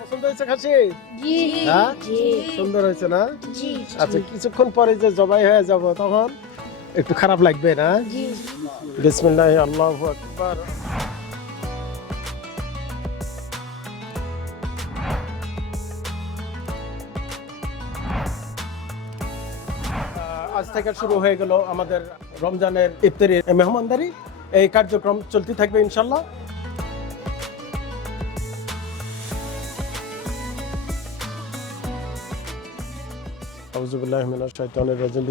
পছন্দ হয়েছে খাসি? হ্যাঁ? সুন্দর হয়েছে না? আচ্ছা কিছুক্ষণ পরে যে জবাই হয়ে যাব তখন একটু খারাপ লাগবে না? বিসমিল্লাহ আল্লাহু আকবার। আজ থেকে শুরু হয়ে গেল আমাদের রমজানের ইফতারি মেহমানদারি। এই কার্যক্রম চলতে থাকবে ইনশাল্লাহ। আউজুবিল্লাহ মিনাশ শাইতানির রাজিম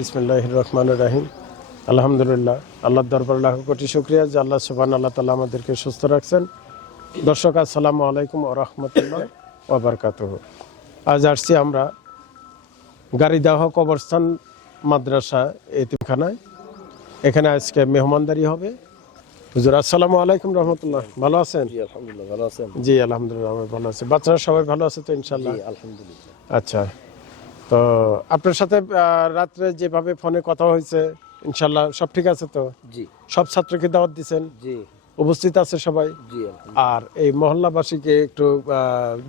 রহমানির রহিম। আলহামদুলিল্লাহ আল্লাহর দরবার লাখ কোটি শুক্রিয়া যে আল্লাহ সুবহান আল্লাহ তাআলা আমাদেরকে সুস্থ রাখছেন। দর্শক আসসালামু আলাইকুম ওয়া রাহমাতুল্লাহ ওয়া বারাকাতুহু। আজ আসছি আমরা গাড়িদাহ কবরস্থান মাদ্রাসা এতিমখানায়। এখানে আজকে মেহমানদারি হবে। হুজুর আসসালামু আলাইকুম রহমতুল্লাহ। ভালো আছেন? জি আলহামদুলিল্লাহ ভালো আছেন। জি আলহামদুলিল্লাহ আমি ভালো আছি। বাচ্চারা সবাই ভালো আছে তো ইনশাল্লাহ আলহামদুলিল্লাহ। আচ্ছা। তো আপনার সাথে রাত্রে যেভাবে ফোনে কথা হয়েছে ইনশাল্লাহ সব ঠিক আছে তো? জি। সব ছাত্রকে দাওয়াত দিচ্ছেন জি। উপস্থিত আছে সবাই? জি আর এই মহল্লাবাসীকে একটু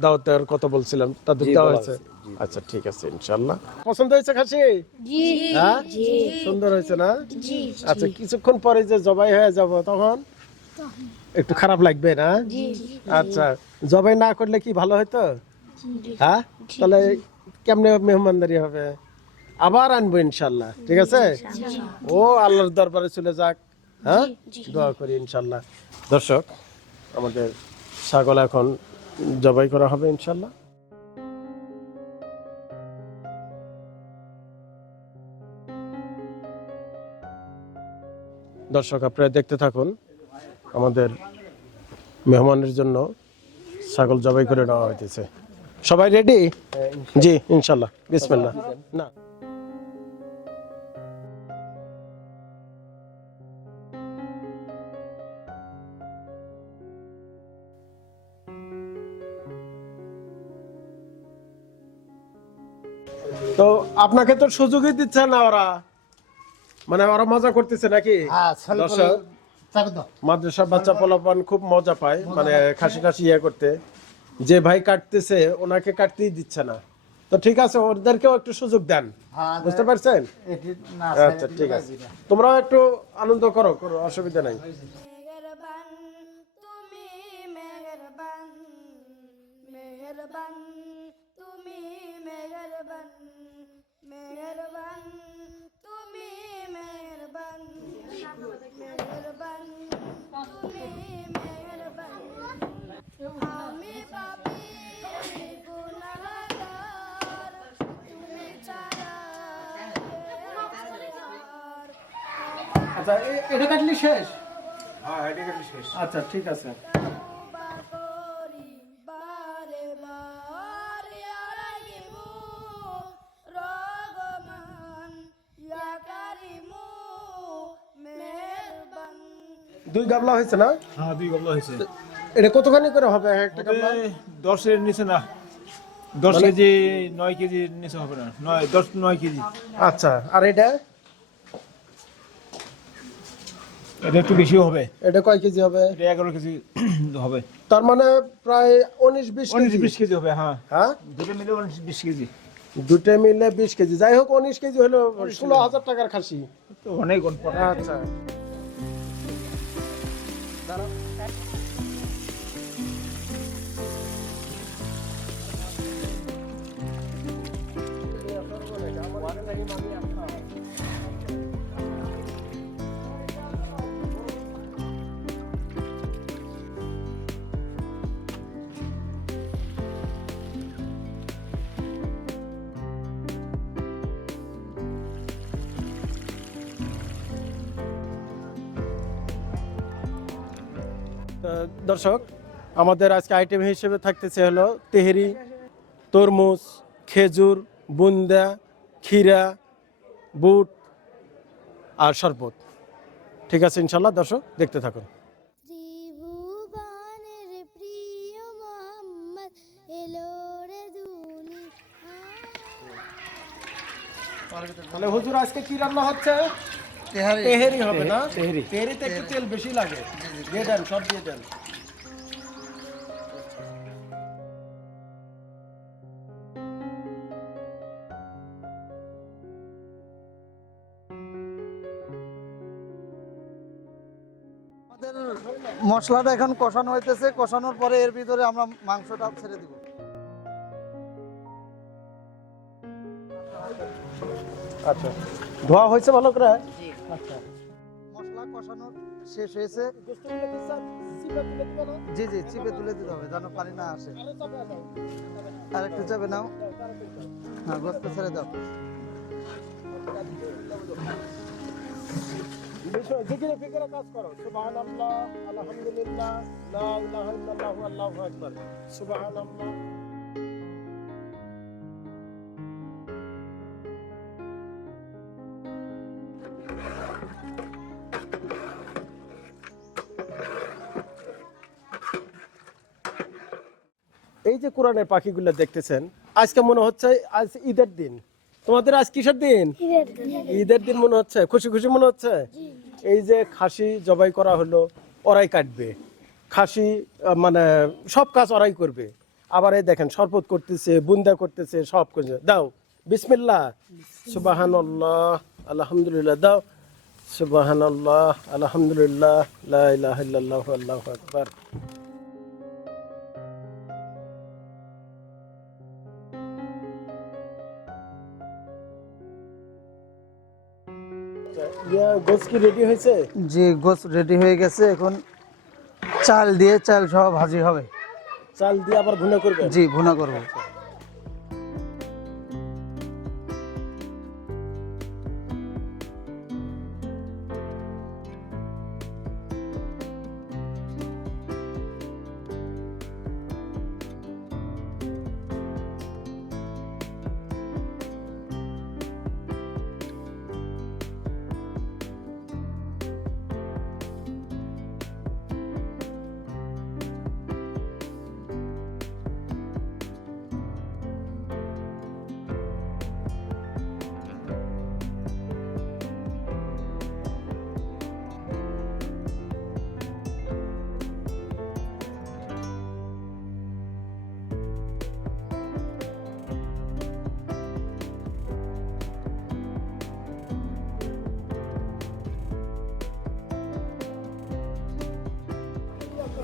দাওয়াত দেওয়ার কথা বলছিলাম তাদের দেওয়া হয়েছে। আচ্ছা ঠিক আছে ইনশাল্লাহ। পছন্দ হয়েছে খাসি? জি। হ্যাঁ? সুন্দর হয়েছে না? জি। আচ্ছা কিছুক্ষণ পরে যে জবাই হয়ে যাব তখন? একটু খারাপ লাগবে না? জি আচ্ছা জবাই না করলে কি ভালো হতো হ্যাঁ? তাহলে কেমনে মেহমানদারি হবে? আবার আনব ইনশাল্লাহ ঠিক আছে? ও আল্লাহর দরবারে চলে যাক হ্যাঁ? দোয়া করি ইনশাল্লাহ। দর্শক আমাদের ছাগল এখন জবাই করা হবে ইনশাল্লাহ। দর্শক আপনারা দেখতে থাকুন আমাদের মেহমানের জন্য ছাগল জবাই করে নেওয়া হইতেছে। সবাই রেডি জি ইনশাল্লাহ বিসমিল্লাহ। না। তো আপনাকে তো সুযোগই দিচ্ছে না ওরা। মানে ওরা মজা করতেছে নাকি? দর্শক মাদ্রাসার বাচ্চা পোলাপান খুব মজা পায় মানে খাসি খাসি ইয়ে করতে। যে ভাই কাটতেছে ওনাকে কাটতেই দিচ্ছে না। তো ঠিক আছে ওদেরকেও একটু সুযোগ দেন। বুঝতে পারছেন? আচ্ছা ঠিক আছে। তোমরাও একটু আনন্দ করো করো অসুবিধা নাই। মেহেরবান তুমি আচ্ছা এটা কাটলি শেষ? আচ্ছা ঠিক আছে। দুই গাবলা হয়েছে না? হ্যাঁ দুই গামলা হয়েছে। এটা কতখানি করে হবে? একটা গাবলা? দশের নিচে না। দশ কেজি নয় কেজি নিচে হবে না। নয় দশ নয় কেজি। আচ্ছা আর এটা? এটা একটু বেশি হবে। এটা কয় কেজি হবে? এটা এগারো কেজি হবে। তার মানে প্রায় উনিশ বিশ উনিশ বিশ কেজি হবে হ্যাঁ। হ্যাঁ? দুটো মিলে উনিশ বিশ কেজি। দুটো মিলে বিশ কেজি। যাই হোক উনিশ কেজি হলো ষোলো হাজার টাকার খাসি। অনেক আচ্ছা। তো দর্শক আমাদের আজকে আইটেম হিসেবে থাকতেছে হলো তেহেরি তরমুজ খেজুর বুন্দা ক্ষীরা বুট আর শরবত। ঠিক আছে ইনশাল্লাহ দর্শক দেখতে থাকুন। তাহলে হুজুর আজকে কি রান্না হচ্ছে? তেহারি। হবে না? তেহারি। তেহারিতে একটু তেল বেশি লাগে। দিয়ে দেন সব দিয়ে দেন। মশলাটা এখন কষানো হইতেছে। কষানোর পরে এর ভিতরে আমরা মাংসটা ছেড়ে দিব। আচ্ছা। ধোয়া হয়েছে ভালো করে? আচ্ছা। মশলা কষানো শেষ হয়েছে। জি জি চিপে তুলে দিতে হবে যেন পানি না আসে। আর একটু চাপে নাও। হ্যাঁ গোস্ত ছেড়ে দাও। জিকিরে ফিকিরে কাজ করো। সুবহানাল্লাহ আলহামদুলিল্লাহ লা ইলাহা ইল্লাল্লাহু আল্লাহু আকবার। সুবহানাল্লাহ। যে কোরআনের পাখিগুলো দেখতেছেন আজকে মনে হচ্ছে আজ ঈদের দিন। তোমাদের আজ কিসের দিন? ঈদের দিন। মনে হচ্ছে? খুশি খুশি মনে হচ্ছে? এই যে খাসি জবাই করা হলো ওরাই কাটবে। খাসি মানে সব কাজ ওরাই করবে। আবার এই দেখেন শরবত করতেছে বুন্দা করতেছে সব করছে। দাও বিসমিল্লাহ। সুবাহান আলহামদুলিল্লাহ দাও। সুবাহান আলহামদুলিল্লাহ আল্লাহু আকবার। গোস কি রেডি হয়েছে? জি গোস রেডি হয়ে গেছে। এখন চাল দিয়ে চাল সব ভাজি হবে। চাল দিয়ে আবার ভুনা করবে জি ভুনা করব।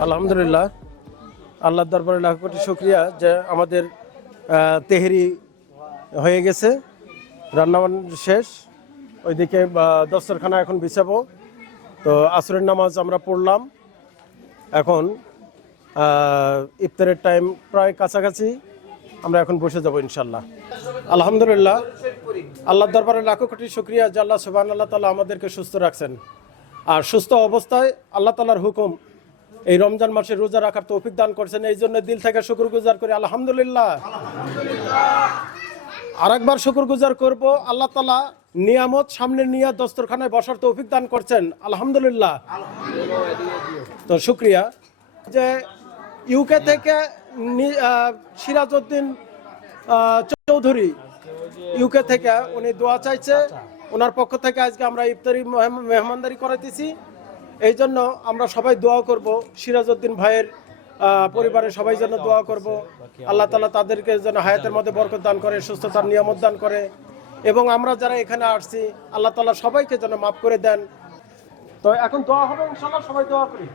আলহামদুলিল্লাহ। আল্লাহর দরবারে লাখ কোটি শুক্রিয়া যে আমাদের তেহেরি হয়ে গেছে, রান্নাবান্না শেষ। ওইদিকে দস্তরখানা এখন বিছাবো। তো আসরের নামাজ আমরা পড়লাম। এখন ইফতারের টাইম প্রায় কাছাকাছি। আমরা এখন বসে যাব ইনশাল্লাহ আলহামদুলিল্লাহ। আল্লাহর দরবারে লাখো কোটি শুক্রিয়া যে আল্লাহ সুবাহ আল্লাহ তালা আমাদেরকে সুস্থ রাখছেন। আর সুস্থ অবস্থায় আল্লাহ তালার হুকুম এই রমজান মাসে রোজা রাখার তৌফিক দান করছেন, এই জন্য দিল থেকে শুকুর গুজার করি, আলহামদুলিল্লাহ। আরেকবার শুকুর গুজার করব, আল্লাহ তালা নিয়ামত, সামনে নিয়ে দস্তরখানায় বসার তৌফিক দান করছেন, আলহামদুলিল্লাহ। তো শুক্রিয়া। যে ইউকে থেকে সিরাজউদ্দিন চৌধুরী ইউকে থেকে উনি দোয়া চাইছে, ওনার পক্ষ থেকে আজকে আমরা ইফতারি মেহমান- মেহমানদারি করাইতেছি। এই জন্য আমরা সবাই দোয়া করব সিরাজউদ্দিন ভাইয়ের আহ, পরিবারের সবাই যেন দোয়া করব আল্লাহ তালা তাদেরকে যেন হায়াতের মধ্যে বরকত দান করে সুস্থতার নিয়ামত দান করে এবং আমরা যারা এখানে আসছি আল্লাহ তালা সবাইকে যেন মাফ করে দেন তো এখন দোয়া হবে ইনশাল্লাহ সবাই দোয়া করি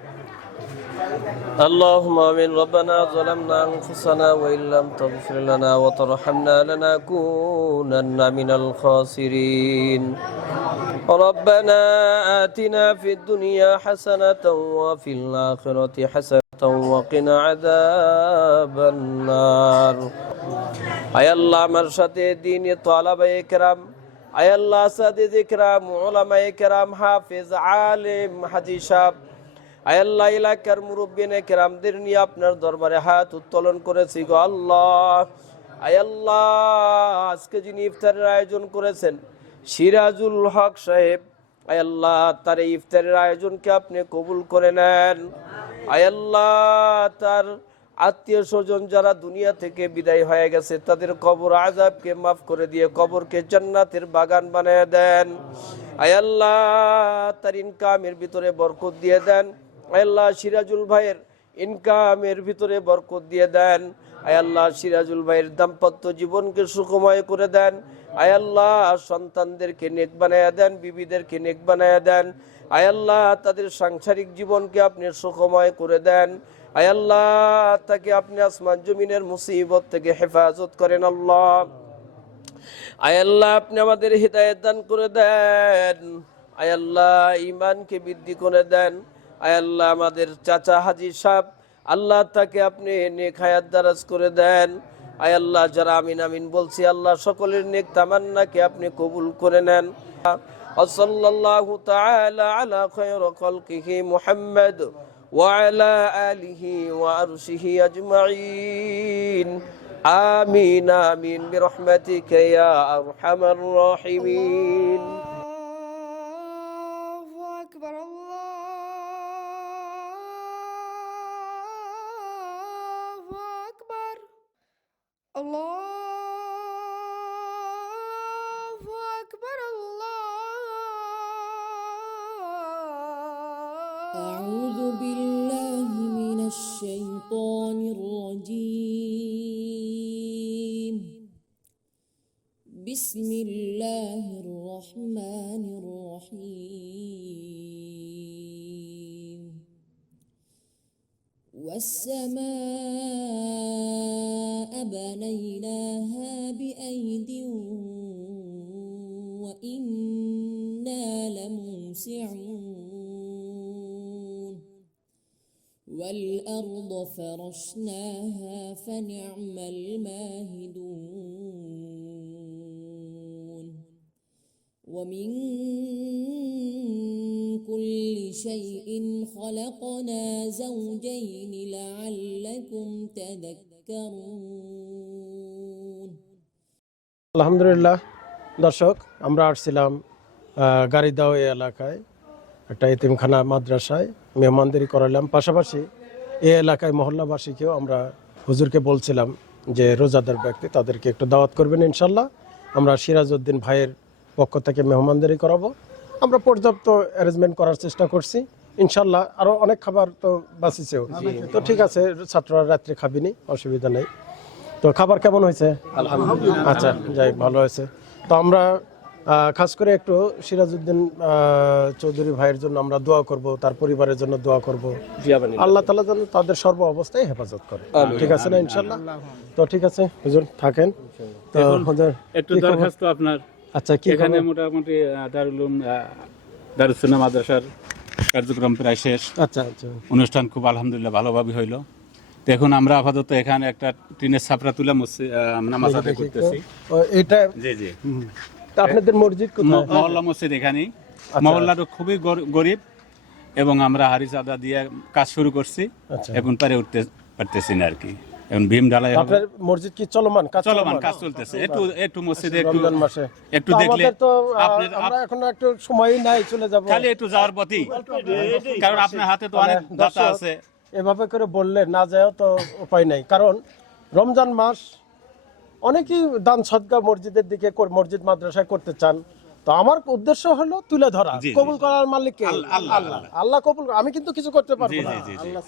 اللهم آمين ربنا ظلمنا أنفسنا وإن لم تغفر لنا وترحمنا لنكونن من الخاسرين ربنا آتنا في الدنيا حسنة وفي الآخرة حسنة وقنا عذاب النار আয় আল্লাহ আমার সাথে দিন তালাবাই কেরাম আয় আল্লাহ সাদিদ ইকরাম ওলামাই কেরাম হাফিজ আলিম হাজি সাহ আয় আল্লাহ এলাকার মুরব্বিনে কেরামদের নিয়ে আপনার দরবারে হাত উত্তোলন করেছি গো আল্লাহ আয় আল্লাহ আজকে যিনি ইফতারের আয়োজন করেছেন সিরাজুল হক সাহেব আল্লাহ, তার এই ইফতারের আয়োজনকে আপনি কবুল করে নেন। আল্লাহ, তার আত্মীয় স্বজন যারা দুনিয়া থেকে বিদায় হয়ে গেছে, তাদের কবর আজাবকে মাফ করে দিয়ে কবরকে জান্নাতের বাগান বানিয়ে দেন। আয় আল্লাহ, তার ইনকামের ভিতরে বরকত দিয়ে দেন। আয় আল্লাহ, সিরাজুল ভাইয়ের ইনকামের ভিতরে বরকত দিয়ে দেন। আয় আল্লাহ সিরাজুল ভাইয়ের দাম্পত্য জীবনকে সুখময় করে দেন। আয় আল্লাহ সন্তানদেরকে নেক বানায়া দেন, বিবিদেরকে নেক বানায়া দেন। আয় আল্লাহ তাদের সাংসারিক জীবনকে আপনি সুখময় করে দেন। আয় আল্লাহ তাকে আপনি আসমান জমিনের মুসিবত থেকে হেফাজত করেন আল্লাহ। আয় আল্লাহ আপনি আমাদের হৃদায়ত দান করে দেন। আয় আল্লাহ ইমানকে বৃদ্ধি করে দেন। আয় আল্লাহ আমাদের চাচা হাজি সাহ আল্লাহ তাকে আপনি নেক হায়াত দারাজ করে দেন আয় আল্লাহ যারা আমিন আমিন বলছি আল্লাহ সকলের নেক তামান্নাকে আপনি কবুল করে নেন وصلى الله تعالى على خير خلقه محمد وعلى آله وعرشه أجمعين آمين آمين برحمتك يا أرحم الراحمين الله أكبر الله. أعوذ بالله من الشيطان الرجيم. بسم الله الرحمن الرحيم. والسماء بنيناها بأيد وإنا لموسعون والأرض فرشناها فنعم الماهدون ومن كل شيء خلقنا زوجين لعلكم تذكرون আলহামদুলিল্লাহ দর্শক আমরা আসছিলাম আহ, গাড়িদাও এই এলাকায় একটা এতিমখানা মাদ্রাসায় মেহমানদারি করালাম পাশাপাশি এই এলাকায় মহল্লাবাসীকেও আমরা হুজুরকে বলছিলাম যে রোজাদার ব্যক্তি তাদেরকে একটু দাওয়াত করবেন ইনশাল্লাহ আমরা সিরাজউদ্দিন ভাইয়ের পক্ষ থেকে মেহমানদারি করাবো। আমরা পর্যাপ্ত অ্যারেঞ্জমেন্ট করার চেষ্টা করছি। ইনশাল্লাহ আরও অনেক খাবার তো বাঁচিছেও। তো ঠিক আছে ছাত্ররা রাত্রে খাবিনি অসুবিধা নেই। তো খাবার কেমন হয়েছে? আচ্ছা যাই হোক, ভালো হয়েছে। তো আমরা আহ, খাস করে একটু সিরাজউদ্দিন আহ, চৌধুরী ভাইয়ের জন্য আমরা দোয়া করব তার পরিবারের জন্য দোয়া করব। আল্লাহ তালা যেন তাদের সর্ব অবস্থায় হেফাজত করে। ঠিক আছে না ইনশাল্লাহ? তো ঠিক আছে হুজুর থাকেন। তো একটু দরখাস্ত আপনার। আচ্ছা এখানে মোটামুটি আহ, দারুল উলুম মাদ্রাসার কার্যক্রম প্রায় শেষ। আচ্ছা আচ্ছা। অনুষ্ঠান খুব আলহামদুলিল্লাহ ভালোভাবে হইল। তো এখন আমরা আপাতত এখানে একটা টিনের ছাপড়া তুলে নামাজ আদায় করতেছি। এটা জি জি। তা আপনাদের মসজিদ মহল্লা মসজিদ এখানেই। মহল্লাটা খুবই গরিব এবং আমরা হারি চাঁদা দিয়ে কাজ শুরু করছি। আচ্ছা। এখন পারে উঠতে পারতেছি না আর কি। এখন ভীম ঢালাই আপনার মসজিদ কি চলমান? কাজ চলমান কাজ চলতেছে। একটু একটু মসজিদে একটু রমজান মাসে। একটু দেখলে আমরা এখন একটু সময়ই নাই চলে যাব। খালি একটু যাওয়ার পথই। কারণ আপনার হাতে তো অনেক দাতা আছে। এভাবে করে বললে না যায়ও তো উপায় নাই। কারণ রমজান মাস অনেকেই দান সদকা মসজিদের দিকে মসজিদ মাদ্রাসায় করতে চান। তো আমার উদ্দেশ্য হলো তুলে ধরা কবুল করার মালিক আল্লাহ, আল্লাহ, কবুল আমি কিন্তু কিছু করতে পারব না।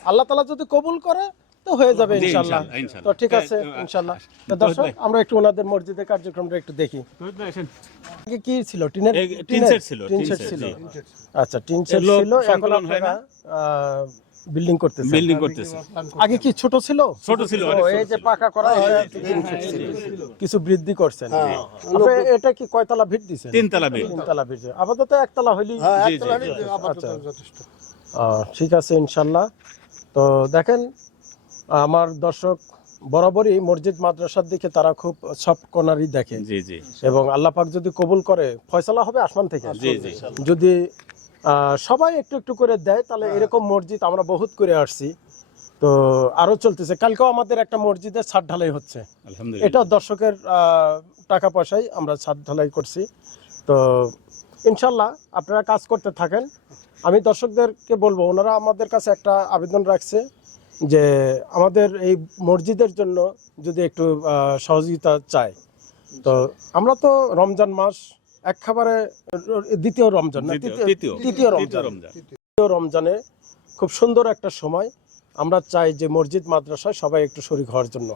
আল্লাহ তালা যদি কবুল করে তো হয়ে যাবে ইনশাল্লাহ। তো ঠিক আছে ইনশাল্লাহ। তো দর্শক আমরা একটু ওনাদের মসজিদের কার্যক্রমটা একটু দেখি। আগে কি ছিল? টিনের টিন সেট ছিল, টিন সেট ছিল। আচ্ছা টিন সেট ছিল এখন হয় আপনারা বিল্ডিং করতেছেন। বিল্ডিং করতেছে আগে কি ছোট ছিল? ছোট ছিল এই যে পাকা করা এটা টিন সেট ছিল। কিছু বৃদ্ধি করছেন। আপনি এটা কি কয়তলা ভিট দিছেন? তিনতলা বিল তিনতলা ভিট আপাতত একতলা হইলি জি, জি, জি। আচ্ছা। আহ, ঠিক আছে ইনশাল্লাহ। তো দেখেন আমার দর্শক বরাবরই মসজিদ মাদ্রাসার দিকে তারা খুব সব কোনারই দেখে। জি জি। এবং আল্লাহ পাক যদি কবুল করে ফয়সালা হবে আসমান থেকে। জি, জি। যদি সবাই একটু একটু করে দেয় তাহলে এরকম মসজিদ আমরা বহুত করে আসছি। তো আরও চলতেছে। কালকেও আমাদের একটা মসজিদের ছাদ ঢালাই হচ্ছে। এটা দর্শকের আহ, টাকা পয়সায় আমরা ছাদ ঢালাই করছি। তো ইনশাল্লাহ আপনারা কাজ করতে থাকেন। আমি দর্শকদেরকে বলব ওনারা আমাদের কাছে একটা আবেদন রাখছে। যে আমাদের এই মসজিদের জন্য যদি একটু সহযোগিতা চায় তো আমরা তো রমজান মাস এক খাবারে দ্বিতীয় রমজান না তৃতীয়- রমজান। রমজান। তৃতীয় রমজানে খুব সুন্দর একটা সময় আমরা চাই যে মসজিদ মাদ্রাসায় সবাই একটু শরীর হওয়ার জন্য।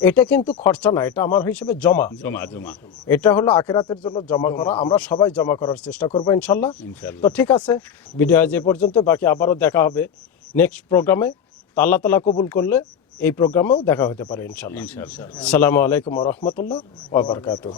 এটা কিন্তু খরচা না এটা আমার হিসেবে জমা। জমা জমা। এটা হলো আখেরাতের জন্য জমা করা আমরা সবাই জমা করার চেষ্টা করব ইনশাল্লাহ। ইনশাল্লাহ। তো ঠিক আছে ভিডিও আজ এ পর্যন্ত বাকি আবারও দেখা হবে নেক্সট প্রোগ্রামে তা আল্লাহ তালা কবুল করলে এই প্রোগ্রামেও দেখা হতে পারে ইনশাল্লাহ সালামু আসসালামু আলাইকুম রহমতুল্লাহ ওবরকাতুহ